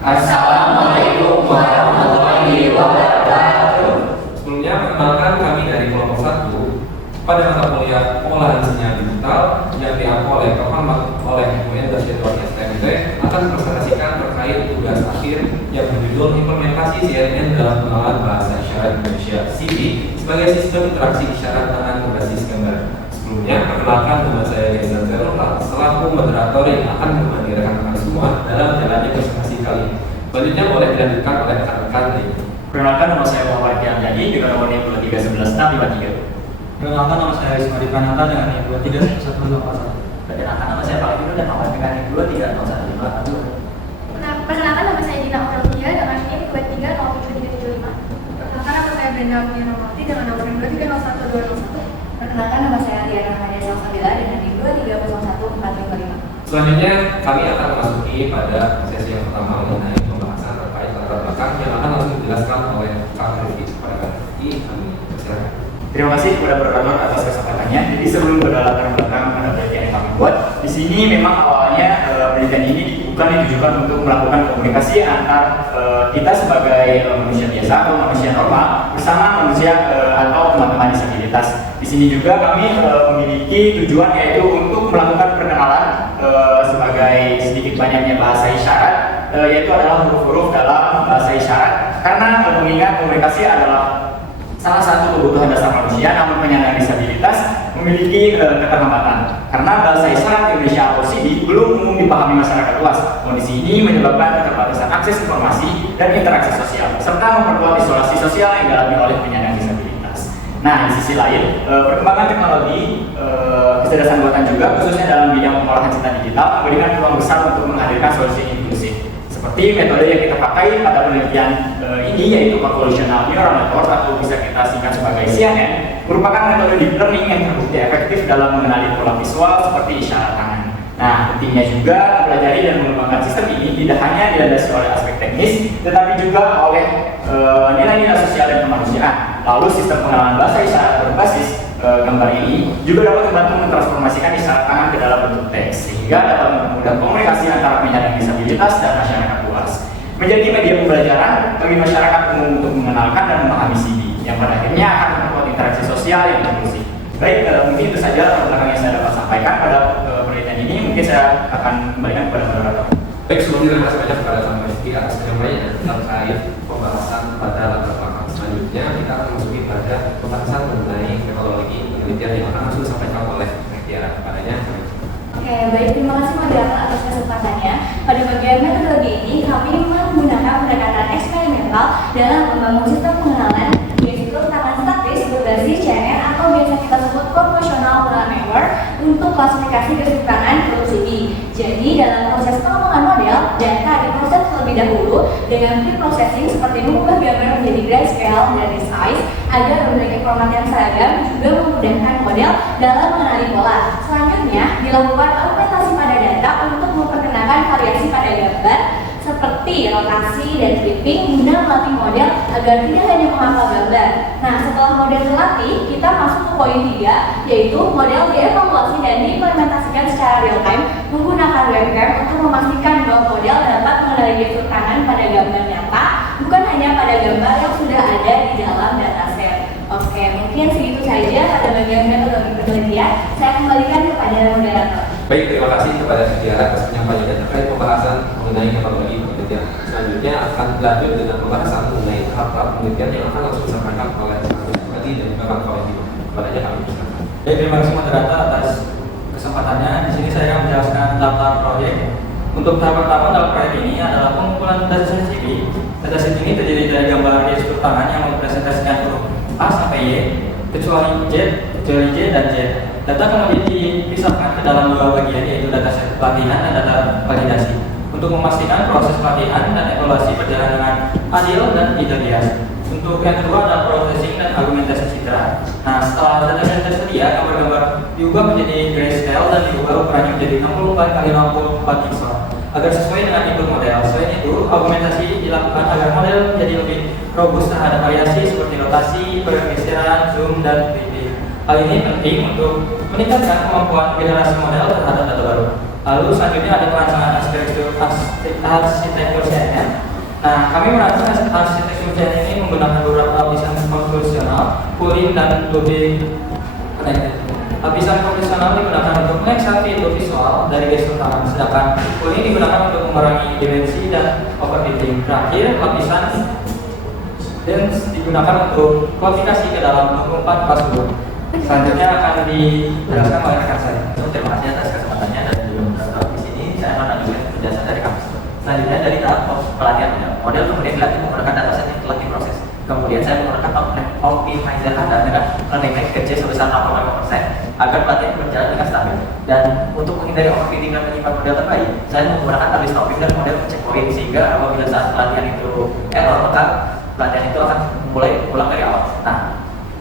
Assalamualaikum warahmatullahi wabarakatuh. Sebelumnya, perkenalkan kami dari kelompok 1 pada mata kuliah pengolahan sinyal digital yang diampu oleh UIN dan STMT akan mempresentasikan terkait tugas akhir yang berjudul implementasi CNN dalam pengenalan bahasa isyarat Indonesia (CV) sebagai sistem interaksi isyarat tangan berbasis gambar. Sebelumnya, perkenalkan nama saya Reza Zerula selaku moderator yang akan menemani rekan-rekan semua dalam jalannya presentasi kali ini. Selanjutnya boleh dilanjutkan oleh rekan-rekan lainnya. Perkenalkan, nama saya Muhammad Fian Jadi dengan nomor NIM 2311653. Perkenalkan, nama saya Ismadi Pranata dengan NIM 2311241. Perkenalkan, nama saya Pak Ibnu dan Muhammad dengan NIM 2301542. Perkenalkan, nama saya Dina Aurelia dengan NIM 2307375. Perkenalkan, nama saya Brenda Muniromati dengan nomor NIM 2301201. Perkenalkan, nama saya Tiara Nadia Salsabila dengan NIM 2301455. Selanjutnya, kami akan memasuki pada sesi yang pertama mengenai pembahasan terkait latar belakang yang akan langsung dijelaskan oleh Kak Rifki. Pada Rifki, kami persilakan. Terima kasih kepada moderator atas kesempatannya. Jadi sebelum latar belakang pada penelitian yang kami buat, di sini memang awalnya penelitian ini bukan ditujukan untuk melakukan komunikasi antar kita sebagai manusia biasa atau manusia normal bersama manusia atau teman-teman disabilitas. Di sini juga kami memiliki tujuan yaitu untuk melakukan perkenalan sebagai sedikit banyaknya bahasa isyarat, yaitu adalah huruf-huruf dalam bahasa isyarat. Karena mengingat komunikasi adalah salah satu kebutuhan dasar manusia, namun penyandang disabilitas memiliki keterlambatan. Karena bahasa isyarat Indonesia atau CV belum umum dipahami masyarakat luas. Kondisi ini menyebabkan keterbatasan akses informasi dan interaksi sosial, serta memperkuat isolasi sosial yang dialami oleh penyandang disabilitas. Nah, di sisi lain, perkembangan teknologi kecerdasan buatan juga, khususnya dalam bidang pengolahan cerita digital, memberikan peluang besar untuk menghadirkan solusi inklusif. Seperti metode yang kita pakai pada penelitian ini, yaitu Convolutional Neural Network atau bisa kita singkat sebagai CNN, merupakan metode deep learning yang terbukti efektif dalam mengenali pola visual seperti isyarat tangan. Nah, pentingnya juga mempelajari dan mengembangkan sistem ini tidak hanya dilandasi oleh aspek teknis, tetapi juga oleh nilai-nilai sosial dan kemanusiaan. Lalu sistem pengenalan bahasa isyarat berbasis gambar ini juga dapat membantu mentransformasikan isyarat tangan ke dalam bentuk teks, sehingga dapat mempermudah komunikasi antara penyandang disabilitas dan masyarakat luas. Menjadi media pembelajaran bagi masyarakat umum untuk mengenalkan dan memahami CV, yang pada akhirnya akan memperkuat interaksi sosial yang inklusif. Baik, mungkin itu saja latar belakang yang saya dapat sampaikan pada penelitian ini. Mungkin saya akan kembalikan kepada moderator. Baik, sebelumnya terima kasih banyak kepada Kak Rifki atas penyampaiannya terkait pembahasan pada latar belakang. Selanjutnya kita akan memasuki pada pembahasan mengenai metodologi penelitian yang akan langsung disampaikan oleh Tiara. Padanya. Oke, baik, terima kasih moderator atas kesempatannya. Pada bagian metodologi ini, kami menggunakan pendekatan eksperimental dalam membangun sistem pengenalan yaitu tangan statis berbasis CNN atau biasa kita sebut Convolutional Neural Network untuk klasifikasi gerak tangan produk CV. Jadi dalam proses pengembangan model, data diproses terlebih dahulu dengan pre-processing seperti mengubah gambar menjadi grayscale dan resize agar memiliki format yang seragam, juga memudahkan model dalam mengenali pola. Selanjutnya dilakukan augmentasi pada data untuk memperkenalkan variasi pada gambar seperti rotasi dan clipping guna melatih model agar tidak hanya menghafal gambar. Nah, setelah model terlatih, kita masuk ke poin 3, yaitu model dievaluasi dan diimplementasikan secara real time menggunakan webcam untuk memastikan bahwa model dapat mengenali gestur tangan pada gambar nyata, bukan hanya pada gambar yang sudah ada di dalam dataset. Oke, mungkin segitu saja pada bagian metodologi penelitian. Saya kembalikan kepada moderator. Baik, terima kasih kepada Tiara atas penyampaiannya terkait pembahasan mengenai metodologi penelitian. Selanjutnya akan lanjut dengan pembahasan mengenai tahap-tahap penelitian yang akan langsung disampaikan oleh Kak Rifki dan juga Kak Rifki. Padanya kami persilakan. Baik, terima kasih moderator atas kesempatannya. Di sini saya akan menjelaskan tahap-tahap proyek. Untuk tahap pertama dalam proyek ini adalah pengumpulan dataset CV. Dataset ini terdiri dari gambar gestur tangan yang mempresentasikan huruf A sampai Y, kecuali J dan Z. Data kemudian dipisahkan ke dalam dua bagian, yaitu dataset pelatihan dan data validasi, untuk memastikan proses pelatihan dan evaluasi berjalan dengan adil dan tidak bias. Untuk yang kedua adalah processing dan argumentasi citra. Nah, setelah dataset tersedia, gambar-gambar diubah menjadi grayscale dan diubah ukurannya menjadi 64 x 64 pixel agar sesuai dengan input model. Selain itu, argumentasi dilakukan agar model menjadi lebih robust terhadap variasi seperti rotasi, pergeseran, zoom, dan clipping. Hal ini penting untuk meningkatkan kemampuan generasi model terhadap data baru. Lalu selanjutnya ada perancangan arsitektur CNN Nah, kami merasa arsitektur CNN ini menggunakan beberapa lapisan konvensional, pooling dan loading connected. Lapisan konvensional digunakan untuk mengekstra fitur visual dari gestur tangan, sedangkan pooling digunakan untuk mengurangi dimensi dan overfitting. Terakhir, lapisan dense digunakan untuk kualifikasi ke dalam mengumpat password. Selanjutnya akan dijelaskan oleh rekan saya. Terima kasih atas kesempatannya dan juga di sini saya menanyakan penjelasan dari kampus. Selanjutnya dari tahap pelatihan model kemudian dilatih menggunakan dataset yang telah diproses. Kemudian saya menggunakan optimizer data dengan learning rate kecil sebesar 0,5% agar pelatihan berjalan dengan stabil. Dan untuk menghindari overfitting dan menyimpan model terbaik, saya menggunakan early stopping dan model checkpoint sehingga apabila saat pelatihan itu error maka pelatihan itu akan mulai ulang dari awal. Nah,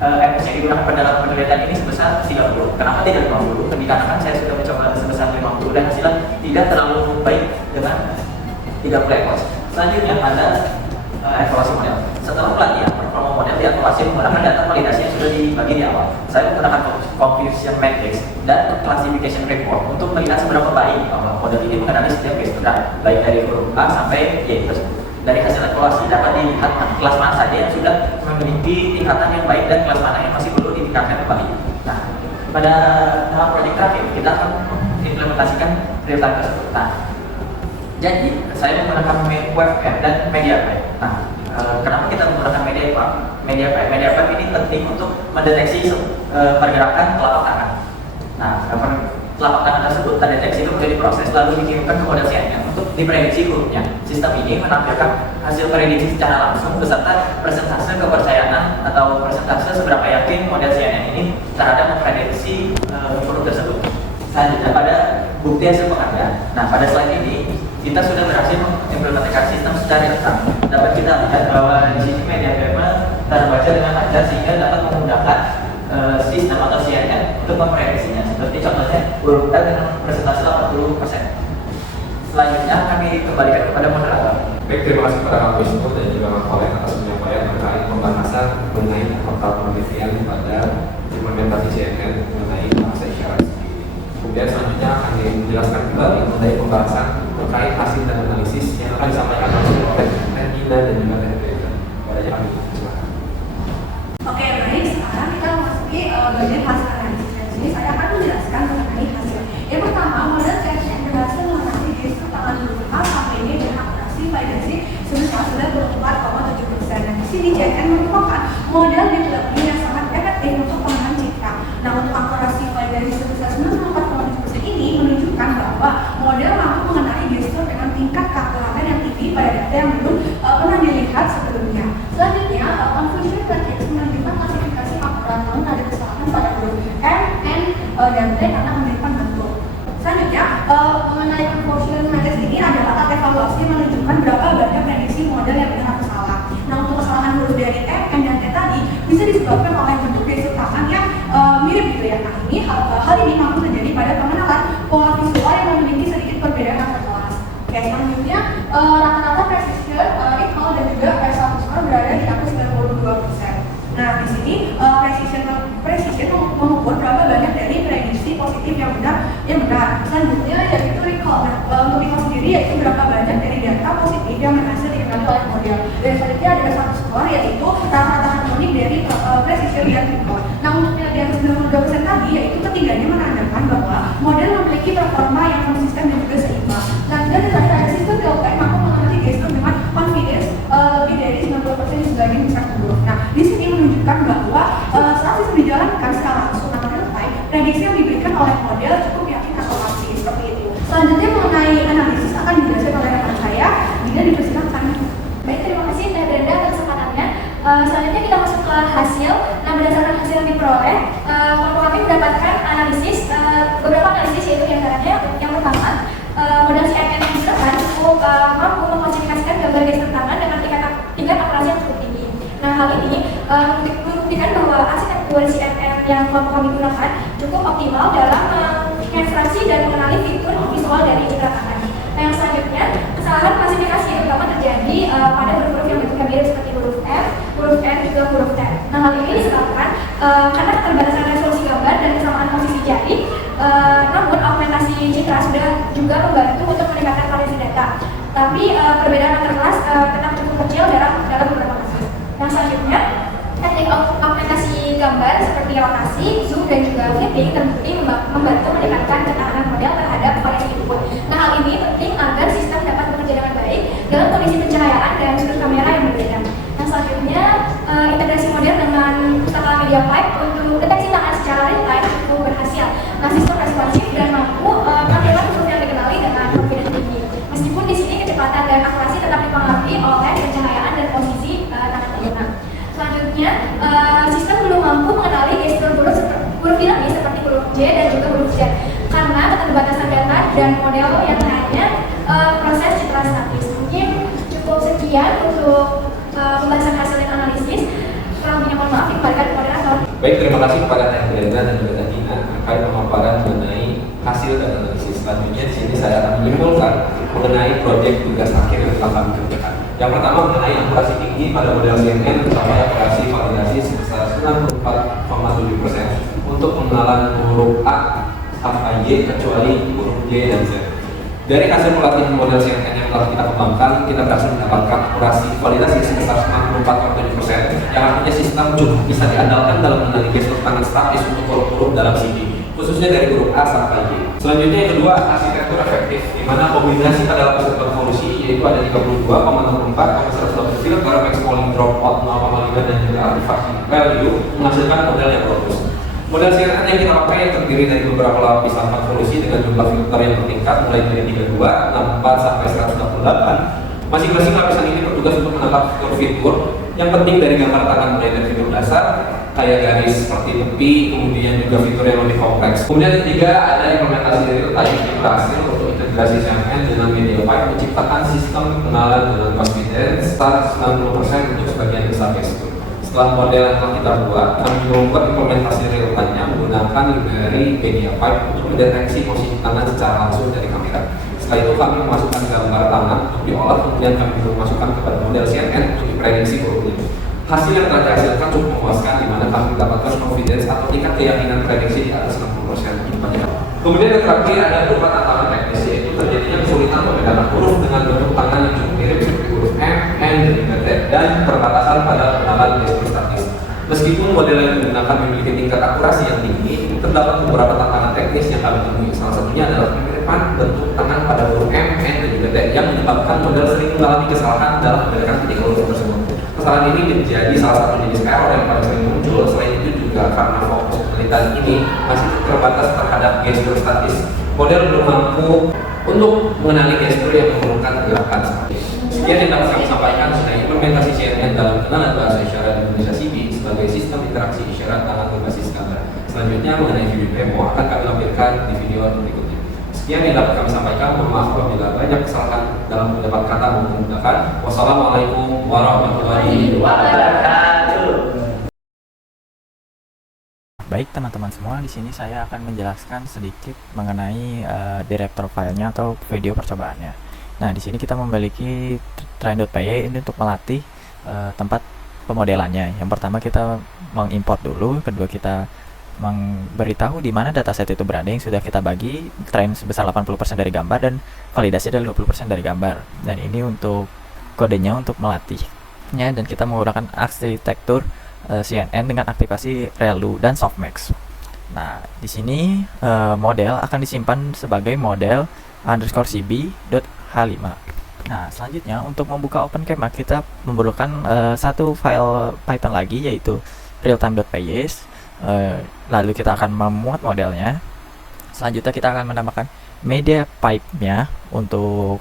FS yang digunakan pada dalam penelitian ini sebesar 30. Kenapa tidak 50? Dikarenakan saya sudah mencoba sebesar 50 dan hasilnya tidak terlalu baik dengan 30 ekor. Selanjutnya ada evaluasi model. Setelah pelatihan, performa model dievaluasi menggunakan data validasi yang sudah dibagi di awal. Saya menggunakan confusion matrix dan classification report untuk melihat seberapa baik model ini mengenali setiap gestur, baik dari huruf A sampai Y tersebut. Dari hasil evaluasi dapat dilihat kelas mana saja yang sudah memiliki tingkatan yang baik dan kelas mana yang masih perlu ditingkatkan kembali. Nah, pada tahap proyek terakhir kita akan mengimplementasikan real time tersebut. Nah, jadi saya menggunakan web app dan media app. Nah, kenapa kita menggunakan media app? Media app ini penting untuk mendeteksi pergerakan telapak tangan. Nah, telapak tangan tersebut terdeteksi kemudian diproses lalu dikirimkan ke model CNN untuk diprediksi hurufnya. Sistem ini menampilkan hasil prediksi secara langsung beserta persentase kepercayaan atau persentase seberapa yakin model CNN ini terhadap memprediksi huruf tersebut. Selanjutnya pada bukti hasil pengadaan. Nah, pada slide ini kita sudah berhasil mengimplementasikan sistem secara real-time. Dapat kita lihat bahwa di sini media app terbaca dengan lancar sehingga dapat memudahkan sistem atau CNN untuk memprediksinya. Seperti contohnya huruf L dengan persentase 80%. Selanjutnya kami kembalikan kepada moderator. Baik, terima kasih kepada Kang Wisnu dan juga Mas Kolek atas penyampaian terkait pembahasan mengenai portal penelitian pada implementasi CNN mengenai bahasa isyarat. Kemudian selanjutnya akan dijelaskan kembali mengenai pembahasan terkait hasil dan analisis yang akan disampaikan oleh Ina dan juga Hendra. Pada kami, silakan. Oke, baik. Sekarang kita memasuki bagian hasil analisis. Di sini saya akan menjelaskan mengenai hasil. Yang pertama, model CNN berhasil mengatasi gestur tangan huruf A sampai D dengan akurasi validasi sebesar 94,7%. Dan di sini CNN merupakan model development yang sangat efektif untuk pengenalan citra. Nah, untuk akurasi validasi sebesar 94,7% ini menunjukkan bahwa model mampu mengenali gestur dengan tingkat keakuratan yang tinggi pada data yang belum pernah dilihat sebelumnya. Selanjutnya, confusion matrix menunjukkan klasifikasi akurat namun ada kesalahan pada huruf M, N, dan T karena menyimpan bentuk. Selanjutnya, mengenai confusion matrix ini adalah alat evaluasi menunjukkan berapa banyak prediksi model yang benar atau salah. Nah, untuk kesalahan huruf dari M, N, dan T tadi bisa disebabkan oleh bentuk gestur tangan yang mirip gitu ya. Nah, ini hal ini mampu terjadi pada pengenalan pola visual yang memiliki sedikit perbedaan antar kelas. Oke, selanjutnya rata-rata precision, recall dan juga result score berada di angka 92%. Nah, di sini precision mengukur berapa banyak dari prediksi positif yang benar. Selanjutnya yaitu recall. Nah, untuk recall sendiri yaitu berapa banyak dari data positif yang berhasil dikenali oleh model. Dan selanjutnya ada result score yaitu rata-rata harmonik dari precision dan recall. Nah, untuk nilai di atas 92% tadi yaitu ketiganya menandakan bahwa model memiliki performa yang konsisten dan juga seimbang. Dan terakhir ada sistem real-time mampu mengenali gestur dengan confidence lebih dari 90% sebagian besar huruf. Nah, di sini menunjukkan bahwa saat sistem dijalankan secara langsung atau real-time, prediksi yang diberikan oleh model cukup yakin atau pasti seperti itu. Selanjutnya mengenai analisis akan dijelaskan oleh rekan saya. Dina dipersilakan. Baik, terima kasih Teh Brenda atas kesempatannya. Selanjutnya kita masuk ke hasil. Nah, berdasarkan hasil yang diperoleh, kelompok kami mendapatkan analisis, beberapa analisis yaitu diantaranya yang pertama, model CNN yang digunakan cukup mampu mengklasifikasikan gambar gestur tangan dengan tingkat akurasi yang cukup tinggi. Nah, hal ini membuktikan bahwa arsitektur CNN yang kelompok kami gunakan cukup optimal dalam mengekstraksi dan mengenali fitur visual dari indera tangan. Nah, yang selanjutnya, kesalahan klasifikasi terutama terjadi pada huruf-huruf yang bentuknya mirip seperti huruf M, huruf N, juga huruf T. Nah, hal ini disebabkan karena keterbatasan resolusi gambar dan kesamaan posisi jari. Namun, augmentasi citra sudah juga membantu untuk meningkatkan kualitas data. Tapi perbedaan antar kelas tetap dalam kondisi pencahayaan dan sudut kamera yang berbeda. Nah, selanjutnya integrasi model dengan pustaka media pipe untuk deteksi tangan secara real time cukup berhasil. Nah, sistem responsif dan mampu menampilkan huruf yang dikenali dengan confidence tinggi. Meskipun di sini kecepatan dan akurasi tetap dipengaruhi oleh pencahayaan dan posisi tangan pengguna. Selanjutnya, sistem belum mampu mengenali gestur huruf dinamis seperti huruf J dan juga huruf Z karena keterbatasan data dan model yang lainnya proses citra statis. Mungkin cukup sekian untuk pembahasan hasil dan analisis. Kurang lebihnya mohon maaf, dikembalikan ke moderator. Baik, terima kasih kepada Teh Brenda dan juga Tina terkait pemaparan mengenai hasil dan analisis. Selanjutnya di sini saya akan menyimpulkan mengenai proyek tugas akhir yang telah kami kerjakan. Yang pertama mengenai akurasi tinggi pada model CNN mencapai akurasi validasi sebesar 94,7% untuk pengenalan huruf A sampai Y kecuali huruf J dan Z. Dari hasil pelatihan model CNN yang telah kita kembangkan, kita berhasil mendapatkan akurasi validasi sebesar 94,7%, yang artinya sistem cukup bisa diandalkan dalam mengenali gestur tangan statis untuk huruf-huruf dalam CD, khususnya dari huruf A sampai Y. Selanjutnya yang kedua, arsitektur efektif, di mana kombinasi adalah pusat konvolusi, yaitu ada 32,64,120 filter, max polling dropout 0,5 dan juga artifact value menghasilkan model yang bagus. Model CNN yang kita pakai yang terdiri dari beberapa lapisan konvolusi dengan jumlah filter yang bertingkat mulai dari 32, 64 sampai 168. Masing-masing lapisan ini bertugas untuk menangkap fitur-fitur yang penting dari gambar tangan, mulai dari fitur dasar kayak garis seperti tepi, kemudian juga fitur yang lebih kompleks. Kemudian yang ketiga ada implementasi real time yang berhasil untuk integrasi CNN dengan media pipe menciptakan sistem pengenalan dengan confidence start 90% untuk sebagian besar gestur. Setelah model yang telah kita buat, kami membuat implementasi real time-nya menggunakan library media pipe untuk mendeteksi posisi tangan secara langsung dari kamera. Setelah itu kami memasukkan gambar tangan untuk diolah, kemudian kami memasukkan kepada model CNN untuk diprediksi hurufnya. Hasil yang telah dihasilkan cukup memuaskan, di mana kami mendapatkan confidence atau tingkat keyakinan prediksi di atas 60%. Kemudian yang terakhir ada berupa tantangan teknis, yaitu terjadinya kesulitan membedakan huruf dengan bentuk tangan yang cukup mirip seperti huruf M, N, dan Z, dan perbatasan pada pengenalan gestur statis. Meskipun model yang digunakan memiliki tingkat akurasi yang tinggi, terdapat beberapa tantangan teknis yang kami temui. Salah satunya adalah kemiripan bentuk tangan pada huruf M, N, dan juga Z yang menyebabkan model sering mengalami kesalahan dalam membedakan ketiga huruf tersebut. Kesalahan ini menjadi salah satu jenis error yang paling sering muncul. Selain itu juga karena fokus penelitian ini masih terbatas terhadap gestur statis, model belum mampu untuk mengenali gestur yang memerlukan gerakan seperti ini. Sekian yang dapat kami sampaikan mengenai implementasi CNN dalam pengenalan bahasa isyarat Indonesia CB sebagai sistem interaksi isyarat tangan berbasis gambar. Selanjutnya mengenai video demo akan kami lampirkan di video berikutnya. Sekian yang dapat kami sampaikan. Mohon maaf apabila banyak kesalahan dalam pendapat kata maupun menggunakan. Wassalamualaikum warahmatullahi wabarakatuh. Baik teman-teman semua, di sini saya akan menjelaskan sedikit mengenai director filenya atau video percobaannya. Nah, di sini kita memiliki train.py ini untuk melatih tempat pemodelannya. Yang pertama kita mengimport dulu, kedua kita memberitahu di mana dataset itu berada yang sudah kita bagi, train sebesar 80% dari gambar dan validasi dari 20% dari gambar. Dan ini untuk kodenya untuk melatihnya, dan kita menggunakan arsitektur CNN dengan aktivasi ReLU dan softmax. Nah, di sini model akan disimpan sebagai model _cb.h5. Nah, selanjutnya untuk membuka OpenCamera kita memerlukan satu file Python lagi, yaitu realtime.py. Lalu kita akan memuat modelnya. Selanjutnya kita akan menambahkan media pipe-nya untuk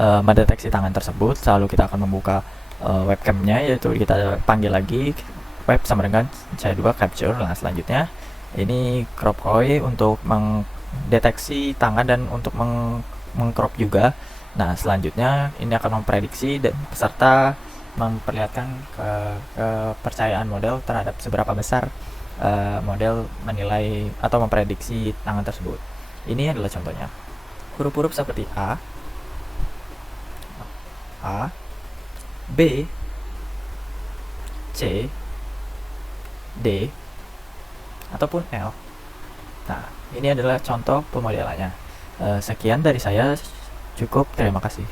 mendeteksi tangan tersebut. Lalu kita akan membuka webcam-nya, yaitu kita panggil lagi web sama dengan C2 capture. Nah, selanjutnya ini crop koi untuk mendeteksi tangan dan untuk mengcrop juga. Nah, selanjutnya ini akan memprediksi dan peserta memperlihatkan kepercayaan model terhadap seberapa besar model menilai atau memprediksi tangan tersebut. Ini adalah contohnya. Huruf-huruf seperti A, B, C, D, ataupun L. Nah, ini adalah contoh pemodelannya. Sekian dari saya, cukup, terima kasih.